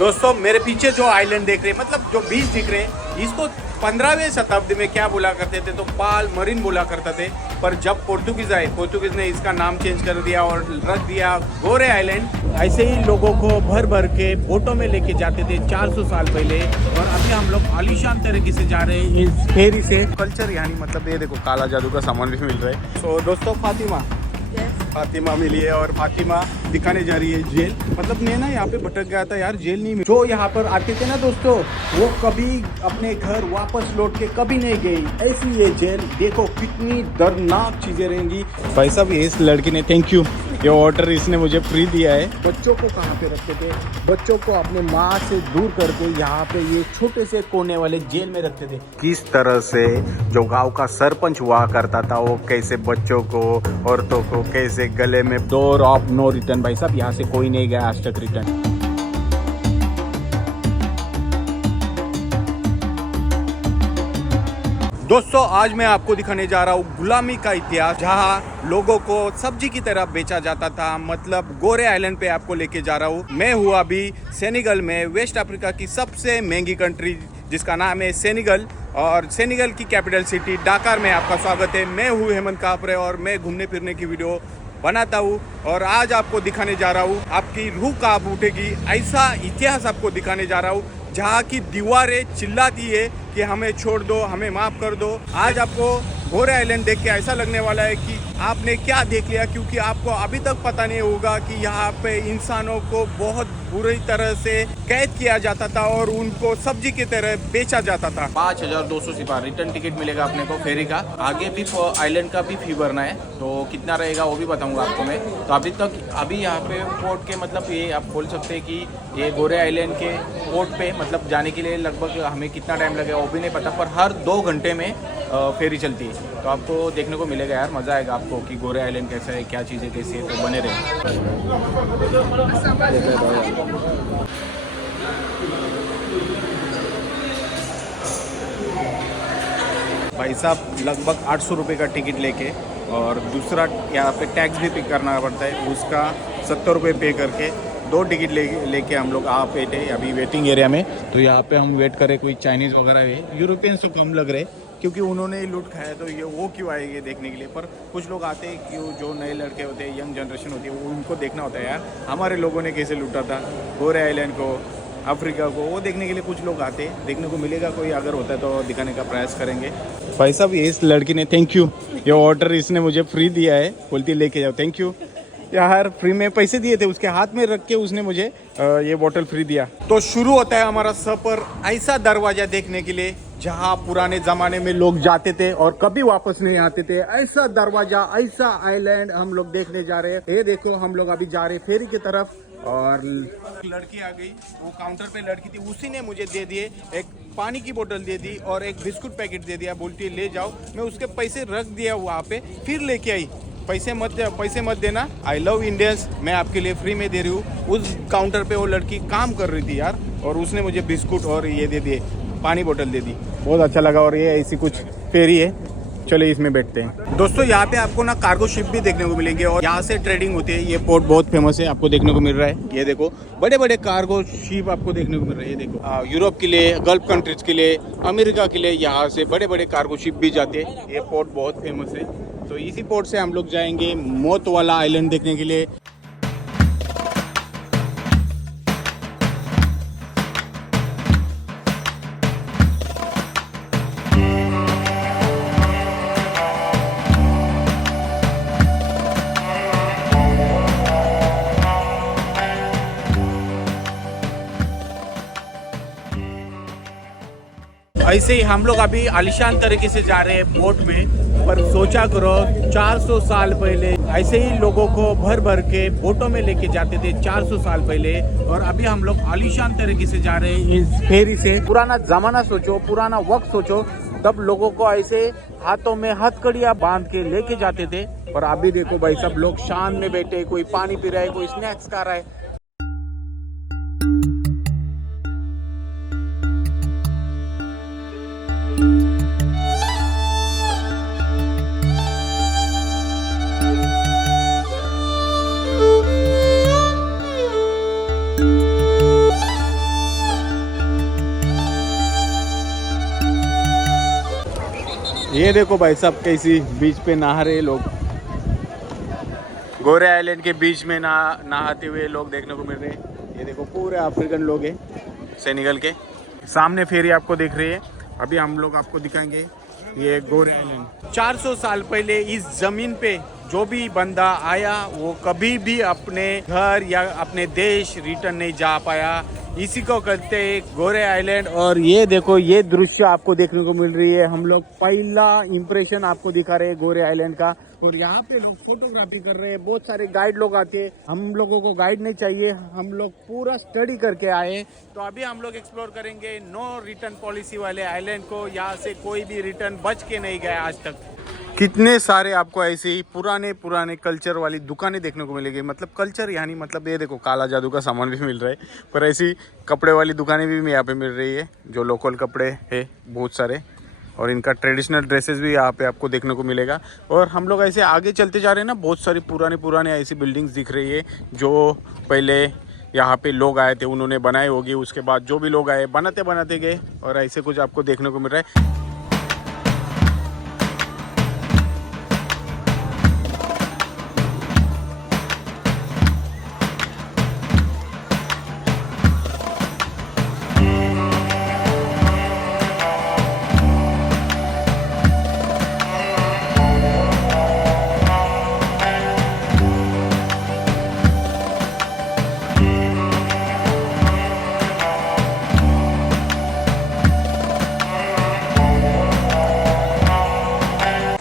दोस्तों मेरे पीछे जो आइलैंड देख रहे हैं, मतलब जो बीच दिख रहे हैं, इसको 15वीं शताब्दी में क्या बोला करते थे, तो पाल मरीन बोला करते थे। पर जब पोर्तुगीज आए, पोर्तुगीज ने इसका नाम चेंज कर दिया और रख दिया गोरे आइलैंड। ऐसे ही लोगों को भर भर के बोटों में लेके जाते थे 400 साल पहले। और अभी हम लोग आलीशान तरीके से जा रहे हैं इस फेरी से। कल्चर यानी मतलब ये देखो, काला जादू का सामान भी मिल रहा है। तो दोस्तों फातिमा मिली है और फातिमा दिखाने जा रही है जेल। मतलब मैं ना यहाँ पे भटक गया था यार, जेल नहीं मिली। जो यहाँ पर आते थे ना दोस्तों, वो कभी अपने घर वापस लौट के कभी नहीं गई। ऐसी ये जेल देखो, कितनी दर्दनाक चीजें रहेंगी। भाई साहब इस लड़की ने, थैंक यू, ये ऑर्डर इसने मुझे फ्री दिया है। बच्चों को कहाँ पे रखते थे, बच्चों को अपने माँ से दूर करके यहाँ पे ये छोटे से कोने वाले जेल में रखते थे। किस तरह से जो गांव का सरपंच हुआ करता था, वो कैसे बच्चों को, औरतों को कैसे गले में डोर ऑफ नो रिटर्न। भाई साहब यहाँ से कोई नहीं गया आज तक रिटर्न। दोस्तों आज मैं आपको दिखाने जा रहा हूँ गुलामी का इतिहास, जहाँ लोगों को सब्जी की तरह बेचा जाता था। मतलब गोरे आइलैंड पे आपको लेके जा रहा हूँ। मैं हूँ अभी सेनेगल में, वेस्ट अफ्रीका की सबसे महंगी कंट्री जिसका नाम है सेनेगल, और सेनेगल की कैपिटल सिटी डाकार में आपका स्वागत है। मैं हूँ हेमंत कापरे और मैं घूमने फिरने की वीडियो बनाता हूँ। और आज आपको दिखाने जा रहा हूँ, आपकी रूह कांप उठेगी ऐसा इतिहास आपको दिखाने जा रहा हूँ, जहाँ की दीवारें चिल्लाती है कि हमें छोड़ दो, हमें माफ़ कर दो। आज आपको गोरे आइलैंड देख के ऐसा लगने वाला है कि आपने क्या देख लिया, क्योंकि आपको अभी तक पता नहीं होगा कि यहाँ पे इंसानों को बहुत बुरी तरह से कैद किया जाता था और उनको सब्जी की तरह बेचा जाता था। 5200 सिपाही रिटर्न टिकट मिलेगा अपने को फेरी का। आगे भी आइलैंड का भी फी भरना है, तो कितना रहेगा वो भी बताऊंगा आपको मैं। तो अभी यहाँ पे पोर्ट के, मतलब ये आप बोल सकते हैं कि ये गोरे आइलैंड के पोर्ट पे मतलब जाने के लिए लगभग हमें कितना टाइम लगेगा वो भी नहीं पता, पर हर 2 घंटे में फेरी चलती है। तो आपको देखने को मिलेगा यार, मज़ा आएगा आपको कि गोरे आइलैंड कैसा है, क्या चीज़ें कैसी है। तो बने रहे। भाई साहब लगभग 800 रुपये का टिकट लेके, और दूसरा यहाँ पे टैक्स भी पे करना पड़ता है, उसका 70 रुपये पे करके 2 टिकट लेके हम लोग आ पे थे अभी वेटिंग एरिया में। तो यहाँ पे हम वेट करें, कोई चाइनीज़ वगैरह है, यूरोपियंस तो कम लग रहे क्योंकि उन्होंने ही लूट खाया, तो ये वो क्यों आएंगे देखने के लिए। पर कुछ लोग आते हैं, क्यों, जो नए लड़के होते हैं, यंग जनरेशन होती है, वो उनको देखना होता है यार हमारे लोगों ने कैसे लूटा था गोरे आइलैंड को, अफ्रीका को। वो देखने के लिए कुछ लोग आते हैं, देखने को मिलेगा। कोई अगर होता है तो दिखाने का प्रयास करेंगे। भाई साहब इस लड़की ने, थैंक यू, ये ऑर्डर इसने मुझे फ्री दिया है, बोलती लेके जाओ। थैंक यू यार, फ्री में पैसे दिए थे, उसके हाथ में रख के उसने मुझे ये बोतल फ्री दिया। तो शुरू होता है हमारा सफर ऐसा दरवाजा देखने के लिए जहाँ पुराने जमाने में लोग जाते थे और कभी वापस नहीं आते थे। ऐसा दरवाजा, ऐसा आइलैंड हम लोग देखने जा रहे हैं। ये देखो, हम लोग अभी जा रहे हैं फेरी की तरफ, और लड़की आ गई, वो काउंटर पे लड़की थी, उसी ने मुझे दे दिए, एक पानी की बोतल दे दी और एक बिस्कुट पैकेट दे दिया, बोलती है ले जाओ। मैं उसके पैसे रख दिया वहाँ पे, फिर लेके आई। पैसे मत देना, आई लव इंडियंस, मैं आपके लिए फ्री में दे रही हूँ। उस काउंटर पे वो लड़की काम कर रही थी यार, और उसने मुझे बिस्कुट और ये दे दिए, पानी बोतल दे दी। बहुत अच्छा लगा। और ये ऐसी कुछ फेरी है, चलिए इसमें बैठते हैं। दोस्तों यहाँ पे आपको ना कार्गो शिप भी देखने को मिलेंगे और यहाँ से ट्रेडिंग होती है। ये पोर्ट बहुत फेमस है, आपको देखने को मिल रहा है। ये देखो बड़े बड़े कार्गो शिप आपको देखने को मिल रहे हैं। ये देखो यूरोप के लिए, गल्फ कंट्रीज के लिए, अमेरिका के लिए यहाँ से बड़े बड़े कार्गो शिप भी जाते हैं। ये पोर्ट बहुत फेमस है। तो इसी पोर्ट से हम लोग जाएंगे मौत वाला आइलैंड देखने के लिए। ऐसे ही हम लोग अभी आलिशान तरीके से जा रहे हैं पोर्ट में। पर सोचा करो 400 साल पहले ऐसे ही लोगों को भर भर के बोटों में लेके जाते थे 400 साल पहले, और अभी हम लोग आलिशान तरीके से जा रहे हैं इस फेरी से। पुराना जमाना सोचो, पुराना वक्त सोचो, तब लोगों को ऐसे हाथों में हथकड़ियां बांध के लेके जाते थे। पर अभी देखो भाई, सब लोग शान में बैठे, कोई पानी पी रहा है, कोई स्नैक्स खा रहा है। ये देखो भाई साहब कैसी बीच पे नहा रहे लोग। गोरे आइलैंड के बीच में नहाते हुए लोग देखने को मिल रहे हैं। ये देखो पूरे अफ्रीकन लोग हैं सेनेगल के। सामने फेरी आपको दिख रही है। अभी हम लोग आपको दिखाएंगे ये गोरे आइलैंड। 400 साल पहले इस जमीन पे जो भी बंदा आया वो कभी भी अपने घर या अपने देश रिटर्न नहीं जा पाया। इसी को कहते हैं गोरे आइलैंड। और ये देखो ये दृश्य आपको देखने को मिल रही है। हम लोग पहला इंप्रेशन आपको दिखा रहे हैं गोरे आइलैंड का। और यहाँ पे लोग फोटोग्राफी कर रहे हैं। बहुत सारे गाइड लोग आते हैं। हम लोगों को गाइड नहीं चाहिए, हम लोग पूरा स्टडी करके आए। तो अभी हम लोग एक्सप्लोर करेंगे नो रिटर्न पॉलिसी वाले आइलैंड को। यहाँ से कोई भी रिटर्न बच के नहीं गया आज तक। कितने सारे आपको ऐसे ही पुराने कल्चर वाली दुकानें देखने को मिलेगी। मतलब कल्चर यानी मतलब ये देखो काला जादू का सामान भी मिल रहा है, पर ऐसी कपड़े वाली दुकानें भी यहाँ पे मिल रही है जो लोकल कपड़े है बहुत सारे। और इनका ट्रेडिशनल ड्रेसेस भी यहाँ पे आपको देखने को मिलेगा। और हम लोग ऐसे आगे चलते जा रहे हैं ना, बहुत सारी पुराने ऐसी बिल्डिंग्स दिख रही है जो पहले यहाँ पे लोग आए थे उन्होंने बनाई होगी। उसके बाद जो भी लोग आए बनाते गए और ऐसे कुछ आपको देखने को मिल रहा है।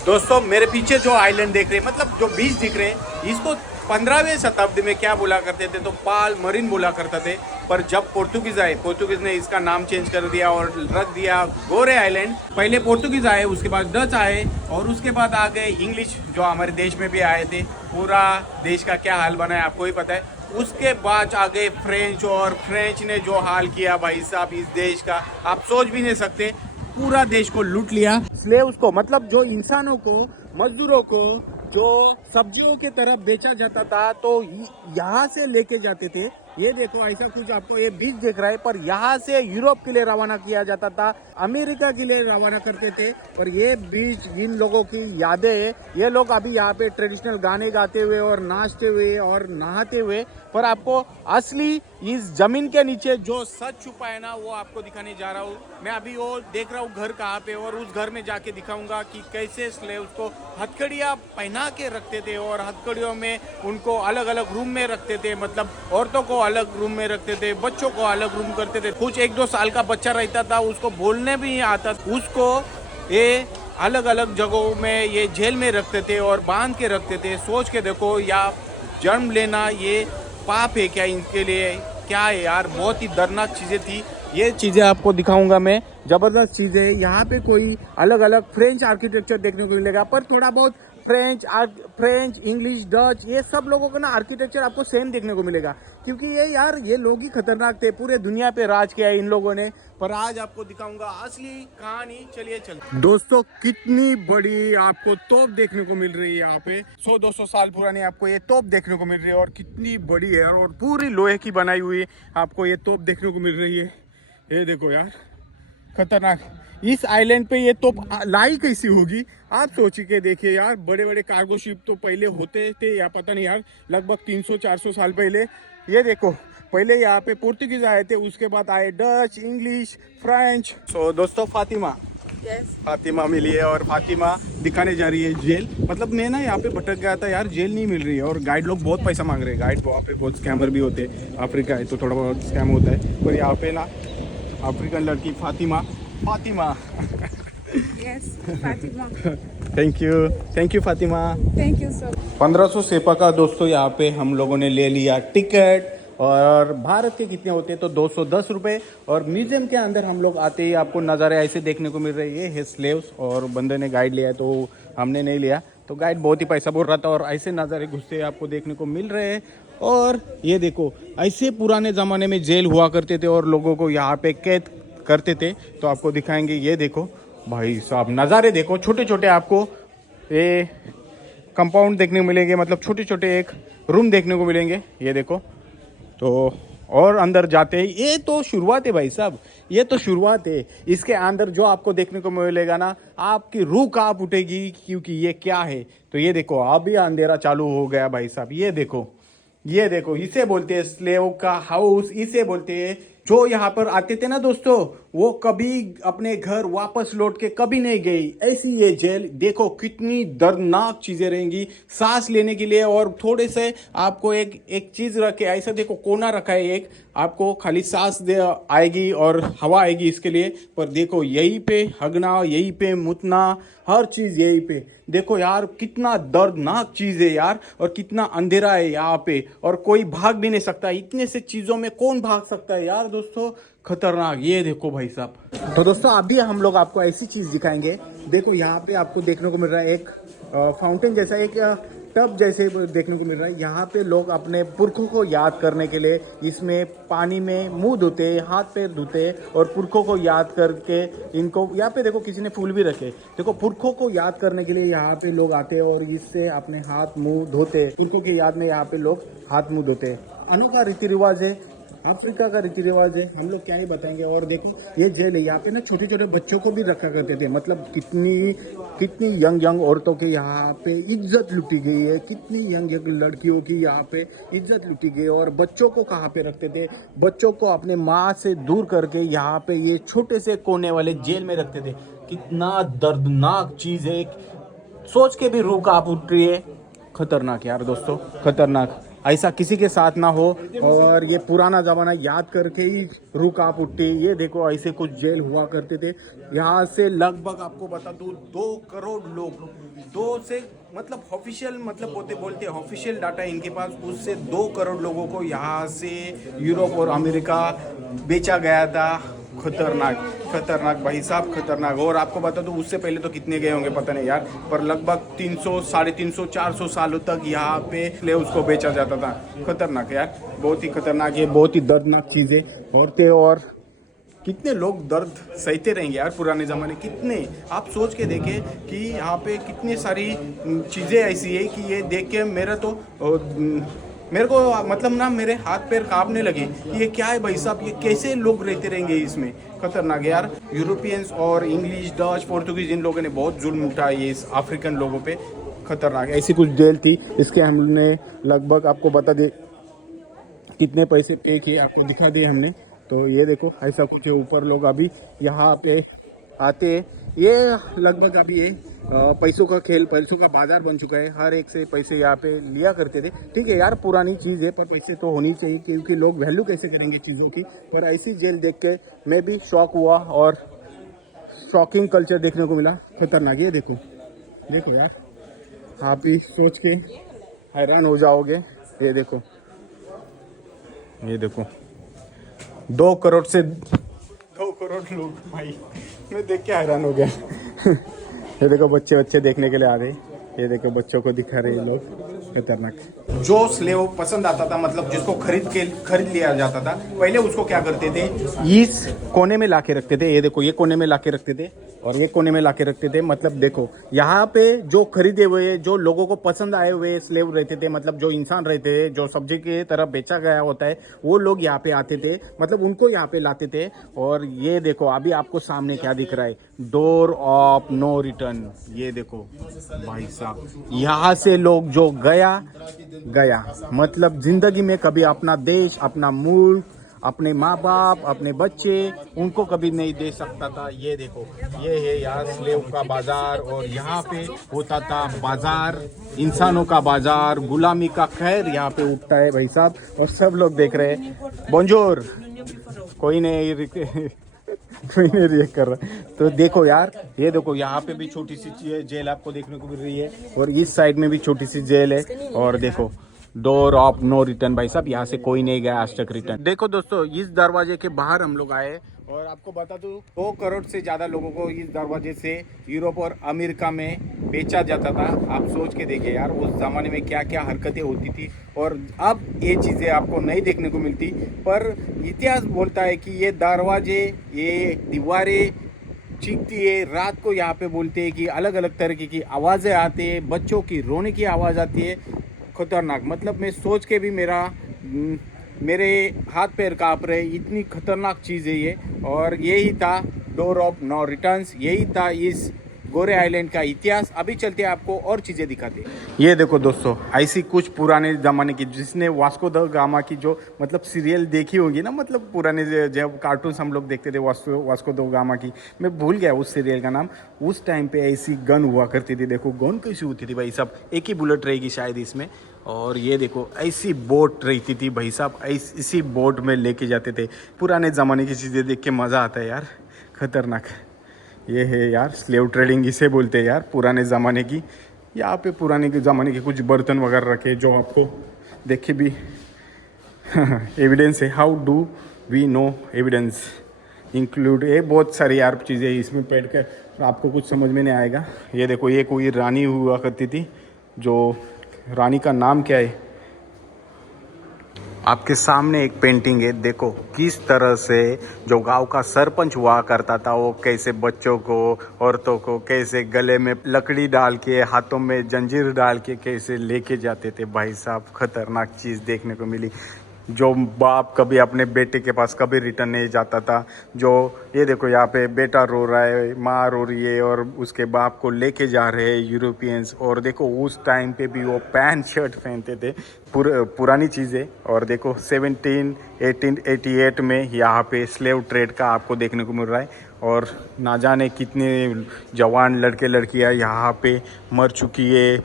दोस्तों मेरे पीछे जो आइलैंड देख रहे हैं, मतलब जो बीच दिख रहे हैं, इसको 15वीं शताब्दी में क्या बोला करते थे, तो पाल मरीन बोला करते थे। पर जब पोर्तुगीज आए, पोर्तुगीज ने इसका नाम चेंज कर दिया और रख दिया गोरे आइलैंड। पहले पोर्तुगीज आए, उसके बाद डच आए और उसके बाद आ गए इंग्लिश जो हमारे देश में भी आए थे। पूरा देश का क्या हाल बना है आपको ही पता है। उसके बाद आ गए फ्रेंच और फ्रेंच ने जो हाल किया भाई साहब इस देश का आप सोच भी नहीं सकते। पूरा देश को लूट लिया। स्लेव्स को मतलब जो इंसानों को, मजदूरों को जो सब्जियों के तरफ बेचा जाता था तो यहाँ से लेके जाते थे। ये देखो ऐसा कुछ आपको ये बीच दिख रहा है, पर यहाँ से यूरोप के लिए रवाना किया जाता था, अमेरिका के लिए रवाना करते थे। और ये बीच इन लोगों की यादें है। ये लोग अभी यहाँ पे ट्रेडिशनल गाने गाते हुए और नाचते हुए और नहाते हुए। पर आपको असली इस जमीन के नीचे जो सच छुपा है ना, वो आपको दिखाने जा रहा हूँ। मैं अभी वो देख रहा हूँ घर कहाँ पे, और उस घर में जाके दिखाऊंगा कि कैसे स्लेव्स को हथकड़ियाँ पहना के रखते थे और हथकड़ियों में उनको अलग अलग रूम में रखते थे। मतलब औरतों को अलग रूम में रखते थे, बच्चों को अलग रूम करते थे। कुछ 1-2 साल का बच्चा रहता था, उसको बोलने भी नहीं आता, उसको ये अलग अलग जगहों में ये जेल में रखते थे और बांध के रखते थे। सोच के देखो, या जन्म लेना ये पाप है क्या इनके लिए? क्या है यार, बहुत ही दर्दनाक चीज़ें थी। ये चीज़ें आपको दिखाऊंगा मैं, ज़बरदस्त चीज़ें। यहाँ पे कोई अलग अलग फ्रेंच आर्किटेक्चर देखने को मिलेगा, पर थोड़ा बहुत फ्रेंच, इंग्लिश, डच, ये सब लोगों का ना आर्किटेक्चर आपको सेम देखने को मिलेगा। क्योंकि ये लोग ही खतरनाक थे, पूरे दुनिया पे राज किया है इन लोगों ने। पर आज आपको दिखाऊंगा असली कहानी। चलिए दोस्तों, कितनी बड़ी आपको तोप देखने को मिल रही है यहाँ पे। 100-200 साल पुरानी आपको ये तोप देखने को मिल रही है और कितनी बड़ी है और पूरी लोहे की बनाई हुई आपको ये तोप देखने को मिल रही है। ये देखो यार, खतरनाक। इस आइलैंड पे ये तोप लाई कैसी होगी आप सोच के देखिए यार। बड़े बड़े कार्गो शिप तो पहले होते थे या पता नहीं यार, लगभग 300-400 साल पहले। ये देखो, पहले यहाँ पे पोर्तुगीज आए थे, उसके बाद आए डच, इंग्लिश, फ्रेंच। तो दोस्तों फातिमा, फातिमा मिली है और फातिमा दिखाने जा रही है जेल। मतलब मैं ना यहाँ पे भटक गया था यार, जेल नहीं मिल रही है और गाइड लोग बहुत पैसा मांग रहे हैं। गाइड वहाँ पे बहुत स्कैमर भी होते हैं, अफ्रीका है तो थोड़ा बहुत स्कैम होता है। पर यहाँ पे ना अफ्रीकन लड़की Fatima Yes, Fatima. Thank you Fatima. Thank you so. 1500 सेपा का दोस्तों यहाँ पे हम लोगों ने ले लिया टिकट। और भारत के कितने होते हैं तो 210 रुपये। और म्यूजियम के अंदर हम लोग आते ही आपको नज़ारे ऐसे देखने को मिल रहे हैं। ये है स्लेव्स और बंदे ने गाइड लिया तो हमने नहीं लिया, तो गाइड बहुत ही पैसा बोल रहा था और ऐसे नज़ारे घुसते आपको देखने को मिल रहे हैं। और ये देखो, ऐसे पुराने ज़माने में जेल हुआ करते थे और लोगों को यहाँ पे कैद करते थे, तो आपको दिखाएंगे। ये देखो भाई साहब, नज़ारे देखो। छोटे छोटे आपको ये कंपाउंड देखने को मिलेंगे, मतलब छोटे छोटे एक रूम देखने को मिलेंगे। ये देखो, तो और अंदर जाते ही ये तो शुरुआत है भाई साहब, ये तो शुरुआत है। इसके अंदर जो आपको देखने को मिलेगा ना, आपकी रूह कांप उठेगी, क्योंकि ये क्या है। तो ये देखो अभी अंधेरा चालू हो गया भाई साहब, ये देखो, ये देखो, इसे बोलते हैं स्लेव का हाउस, इसे बोलते हैं। जो यहाँ पर आते थे ना दोस्तों, वो कभी अपने घर वापस लौट के कभी नहीं गई। ऐसी ये जेल देखो, कितनी दर्दनाक चीजें रहेंगी सांस लेने के लिए। और थोड़े से आपको एक एक चीज रखे, ऐसा देखो कोना रखा है एक, आपको खाली सांस दे आएगी और हवा आएगी इसके लिए। पर देखो यहीं पे हगना, यहीं पे मुतना, हर चीज यहीं पे। देखो यार कितना दर्दनाक चीज है यार, और कितना अंधेरा है यहाँ पे, और कोई भाग भी नहीं सकता। इतने से चीजों में कौन भाग सकता है यार दोस्तों, खतरनाक। ये देखो भाई साहब। तो दोस्तों अभी हम लोग आपको ऐसी चीज दिखाएंगे। देखो यहाँ पे आपको देखने को मिल रहा है एक फाउंटेन जैसा, एक टब जैसे देखने को मिल रहा है। यहाँ पे लोग अपने पुरखों को याद करने के लिए इसमें पानी में मुंह धोते, हाथ पैर धोते, और पुरखों को याद करके इनको, यहाँ पे देखो किसी ने फूल भी रखे। देखो पुरखों को याद करने के लिए यहाँ पे लोग आते हैं और इससे अपने हाथ मुंह धोते। पुरखों की याद में यहाँ पे लोग हाथ मुंह धोते। अनोखा रीति रिवाज है, अफ्रीका का रीति रिवाज है, हम लोग क्या ही बताएंगे। और देखो ये जेल है, यहाँ पे ना छोटे छोटे बच्चों को भी रखा करते थे। मतलब कितनी कितनी यंग औरतों के यहाँ पे इज्जत लुटी गई है, कितनी यंग लड़कियों की यहाँ पे इज्जत लुटी गई। और बच्चों को कहाँ पे रखते थे, बच्चों को अपने माँ से दूर करके यहाँ पे ये छोटे से कोने वाले जेल में रखते थे। कितना दर्दनाक चीज है, सोच के भी रूह कांप उठ रही है। खतरनाक यार दोस्तों, खतरनाक। ऐसा किसी के साथ ना हो, और ये पुराना ज़माना याद करके ही रूह कांप उठती। ये देखो ऐसे कुछ जेल हुआ करते थे। यहाँ से लगभग आपको बता दूँ 2 करोड़ लोग, 2 से मतलब ऑफिशियल, मतलब बोलते ऑफिशियल डाटा इनके पास, उससे 2 करोड़ लोगों को यहाँ से यूरोप और अमेरिका बेचा गया था। खतरनाक, खतरनाक भाई साहब, खतरनाक। और आपको बता दूं उससे पहले तो कितने गए होंगे पता नहीं यार, पर लगभग 300, 350, 400 सालों तक यहाँ पे स्लेव्स को बेचा जाता था। खतरनाक यार, बहुत ही खतरनाक है, बहुत ही दर्दनाक चीज़ें। औरतें और कितने लोग दर्द सहते रहेंगे यार पुराने ज़माने, कितने। आप सोच के देखें कि यहाँ पे कितनी सारी चीज़ें ऐसी है कि ये देख के मेरे को मतलब ना मेरे हाथ पैर कांपने लगे कि ये क्या है भाई साहब, ये कैसे लोग रहते रहेंगे इसमें। खतरनाक यार। यूरोपियंस और इंग्लिश, डच, पोर्तुगीज, इन लोगों ने बहुत जुल्म उठाया ये इस अफ्रीकन लोगों पे। खतरनाक। ऐसी कुछ जेल थी, इसके हमने लगभग आपको बता दे कितने पैसे पे किए, आपको दिखा दिए हमने। तो ये देखो ऐसा कुछ है। ऊपर लोग अभी यहाँ पे आते हैं। ये लगभग अभी ये पैसों का खेल, पैसों का बाजार बन चुका है। हर एक से पैसे यहाँ पे लिया करते थे। ठीक है यार, पुरानी चीज़ है, पर पैसे तो होनी चाहिए, क्योंकि लोग वैल्यू कैसे करेंगे चीज़ों की। पर ऐसी जेल देख के मैं भी शॉक हुआ, और शॉकिंग कल्चर देखने को मिला। खतरनाक। ये देखो, देखो यार, आप ही सोच के हैरान हो जाओगे। ये देखो, ये देखो, 2 करोड़ से 2 करोड़ लोग, भाई मैं देख के हैरान हो गया। ये देखो बच्चे देखने के लिए आ रहे। ये देखो बच्चों को दिखा रहे लोग। खतरनाक। जो स्लेव पसंद आता था, मतलब जिसको खरीद लिया जाता था, पहले उसको क्या करते थे, इस कोने में लाके रखते थे। ये देखो, ये कोने में लाके रखते थे, और ये कोने में लाके रखते थे। मतलब देखो यहाँ पे जो खरीदे हुए, जो लोगों को पसंद आए हुए स्लेव रहते थे, मतलब जो इंसान रहते थे, जो सब्जी की तरह बेचा गया होता है, वो लोग यहाँ पे आते थे, मतलब उनको यहाँ पे लाते थे। और ये देखो अभी आपको सामने क्या दिख रहा है, डोर ऑफ नो रिटर्न। ये देखो भाई साहब, यहाँ से लोग जो गया, मतलब जिंदगी में कभी अपना देश, अपना मुल्क, अपने माँ बाप, अपने बच्चे, उनको कभी नहीं दे सकता था। ये देखो, ये है यार स्लेव का बाजार, और यहाँ पे होता था बाजार, इंसानों का बाजार, गुलामी का खैर यहाँ पे उठता है भाई साहब। और सब लोग देख रहे हैं। बोंजोर, कोई नहीं रिएक्ट कर रहा। तो देखो यार, ये देखो यहाँ पे भी छोटी सी जेल आपको देखने को मिल रही है, और इस साइड में भी छोटी सी जेल है। और देखो, डोर ऑफ नो रिटर्न भाई साहब, यहाँ से कोई नहीं गया आज तक रिटर्न। देखो दोस्तों, इस दरवाजे के बाहर हम लोग आए, और आपको बता दूं 2 करोड़ से ज़्यादा लोगों को इस दरवाजे से यूरोप और अमेरिका में बेचा जाता था। आप सोच के देखिए यार, उस ज़माने में क्या क्या हरकतें होती थी, और अब ये चीज़ें आपको नहीं देखने को मिलती। पर इतिहास बोलता है कि ये दरवाजे, ये दीवारें चीखती है रात को। यहाँ पे बोलते हैं कि अलग अलग तरीके की आवाज़ें आती है, बच्चों की रोने की आवाज़ आती है। खतरनाक। मतलब मैं सोच के भी मेरा मेरे हाथ पैर काँप रहे, इतनी खतरनाक चीज़ है ये। और यही था डोर ऑफ नो रिटर्न्स, यही था इस गोरे आइलैंड का इतिहास। अभी चलते हैं आपको और चीज़ें दिखाते हैं। ये देखो दोस्तों, ऐसी कुछ पुराने ज़माने की, जिसने वास्को द गामा की जो मतलब सीरियल देखी होगी ना, मतलब पुराने जब कार्टून्स हम लोग देखते थे वास्को द गामा की, मैं भूल गया उस सीरियल का नाम। उस टाइम पे ऐसी गन हुआ करती थी। देखो गन कैसी होती थी भाई साहब, एक ही बुलेट रहेगी शायद इसमें। और ये देखो ऐसी बोट रहती थी भाई साहब, इसी बोट में लेके जाते थे। पुराने ज़माने की चीज़ें देख के मज़ा आता है यार, खतरनाक। ये है यार स्लेव ट्रेडिंग, इसे बोलते हैं यार पुराने ज़माने की। यहाँ पे पुराने के ज़माने के कुछ बर्तन वगैरह रखे जो आपको देख के भी एविडेंस है। How do we know evidence include, ये बहुत सारी यार चीज़ें इसमें बैठ कर आपको कुछ समझ में नहीं आएगा। ये देखो, ये कोई रानी हुआ करती थी, जो रानी का नाम क्या है, आपके सामने एक पेंटिंग है। देखो किस तरह से जो गांव का सरपंच हुआ करता था, वो कैसे बच्चों को, औरतों को कैसे गले में लकड़ी डाल के, हाथों में जंजीर डाल के कैसे लेके जाते थे भाई साहब। खतरनाक चीज़ देखने को मिली। जो बाप कभी अपने बेटे के पास कभी रिटर्न नहीं जाता था। जो ये देखो यहाँ पे बेटा रो रहा है, माँ रो रही है, और उसके बाप को लेके जा रहे हैं यूरोपियंस। और देखो उस टाइम पे भी वो पैंट शर्ट पहनते थे। पुरानी चीज़ें। और देखो 1888 में यहाँ पे स्लेव ट्रेड का आपको देखने को मिल रहा है। और ना जाने कितने जवान लड़के लड़कियाँ यहाँ पे मर चुकी है,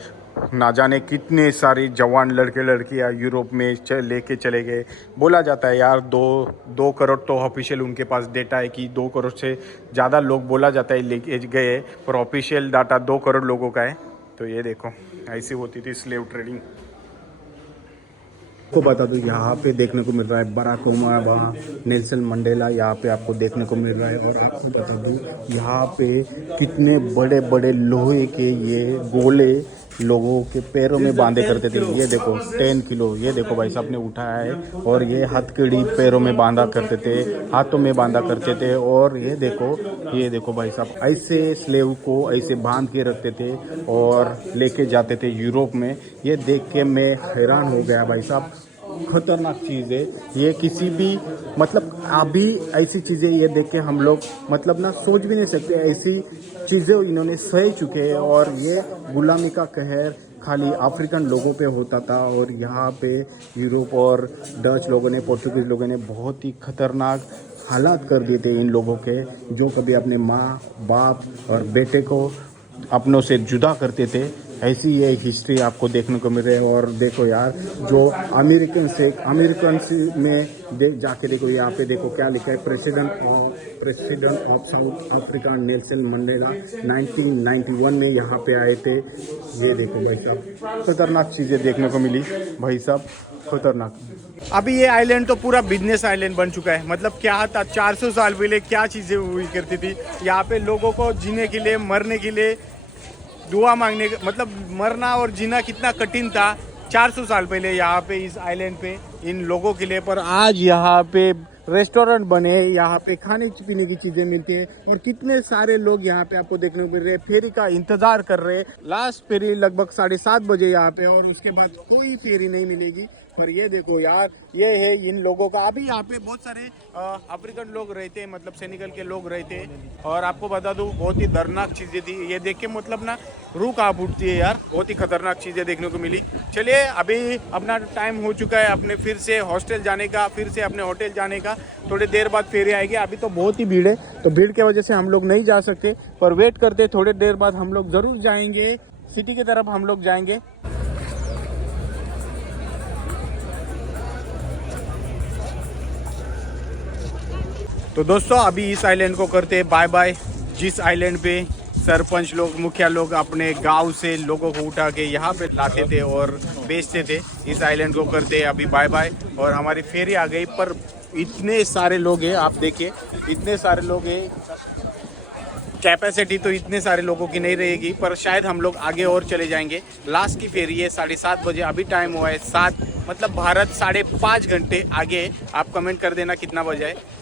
ना जाने कितने सारे जवान लड़के लड़कियाँ यूरोप में लेके चले गए। बोला जाता है यार 2 करोड़ तो ऑफिशियल उनके पास डेटा है कि 2 करोड़ से ज़्यादा लोग बोला जाता है लेके गए, पर ऑफिशियल डाटा 2 करोड़ लोगों का है। तो ये देखो ऐसी होती थी स्लेव ट्रेडिंग। को बता दूं, यहाँ पे देखने को मिल रहा है बराक ओबामा, नेल्सन मंडेला यहाँ पे आपको देखने को मिल रहा है। और आपको बता दूं यहाँ पे कितने बड़े बड़े लोहे के ये गोले लोगों के पैरों में बांधे करते थे। ये देखो 10 किलो, ये देखो भाई साहब ने उठाया है। और ये हथकड़ी पैरों में बांधा करते थे, हाथों में बांधा करते थे। और ये देखो भाई साहब, ऐसे स्लेव को ऐसे बांध के रखते थे और लेके जाते थे यूरोप में। ये देख के मैं हैरान हो गया भाई साहब, खतरनाक चीज़ है ये। किसी भी मतलब अभी ऐसी चीज़ें ये देख के हम लोग मतलब ना सोच भी नहीं सकते, ऐसी चीज़ें इन्होंने सह चुके हैं। और ये गुलामी का कहर खाली अफ्रीकन लोगों पे होता था, और यहाँ पे यूरोप और डच लोगों ने, पोर्चुगीज़ लोगों ने बहुत ही खतरनाक हालात कर दिए थे इन लोगों के, जो कभी अपने माँ बाप और बेटे को अपनों से जुदा करते थे। ऐसी ये हिस्ट्री आपको देखने को मिल रही है। और देखो यार, जो अमेरिकन में जाके देखो, यहाँ पे देखो क्या लिखा है, president of south Africa Nelson Mandela 1991 में यहाँ पे आए थे। ये देखो भाई साहब, खतरनाक चीज़ें देखने को मिली भाई साहब, खतरनाक। अभी ये आइलैंड तो पूरा बिजनेस आइलैंड बन चुका है। मतलब क्या था 400 साल पहले क्या चीज़ें हुई करती थी यहाँ पे, लोगों को जीने के लिए, मरने के लिए, दुआ मांगने, मतलब मरना और जीना कितना कठिन था 400 साल पहले यहाँ पे इस आइलैंड पे इन लोगों के लिए। पर आज यहाँ पे रेस्टोरेंट बने, यहाँ पे खाने पीने की चीज़ें मिलती है। और कितने सारे लोग यहाँ पे आपको देखने को मिल रहे हैं, फेरी का इंतज़ार कर रहे हैं। लास्ट फेरी लगभग 7:30 बजे यहाँ पे, और उसके बाद कोई फेरी नहीं मिलेगी। पर ये देखो यार, ये है इन लोगों का। अभी यहाँ पे बहुत सारे अफ्रीकन लोग रहते हैं, मतलब सेनेगल के लोग रहते हैं। और आपको बता दूँ बहुत ही दर्दनाक चीज़ें थी ये देख के, मतलब ना रूह कांप उठती है यार, बहुत ही खतरनाक चीज़ें देखने को मिली। चलिए अभी अपना टाइम हो चुका है अपने फिर से हॉस्टल जाने का, फिर से अपने होटल जाने का। थोड़ी देर बाद फेरी आएगी। अभी तो बहुत ही भीड़ है, तो भीड़ की वजह से हम लोग नहीं जा सकते, पर वेट करते, थोड़ी देर बाद हम लोग ज़रूर जाएंगे सिटी की तरफ, हम लोग जाएंगे। तो दोस्तों अभी इस आइलैंड को करते हैं बाय बाय। जिस आइलैंड पे सरपंच लोग, मुखिया लोग अपने गांव से लोगों को उठा के यहाँ पे लाते थे और बेचते थे, इस आइलैंड को करते हैं अभी बाय बाय। और हमारी फेरी आ गई, पर इतने सारे लोग हैं, आप देखिए इतने सारे लोग हैं। कैपेसिटी तो इतने सारे लोगों की नहीं रहेगी, पर शायद हम लोग आगे और चले जाएंगे। लास्ट की फेरी है 7:30 बजे, अभी टाइम हुआ है 7, मतलब भारत 5.5 घंटे आगे। आप कमेंट कर देना कितना बजा है।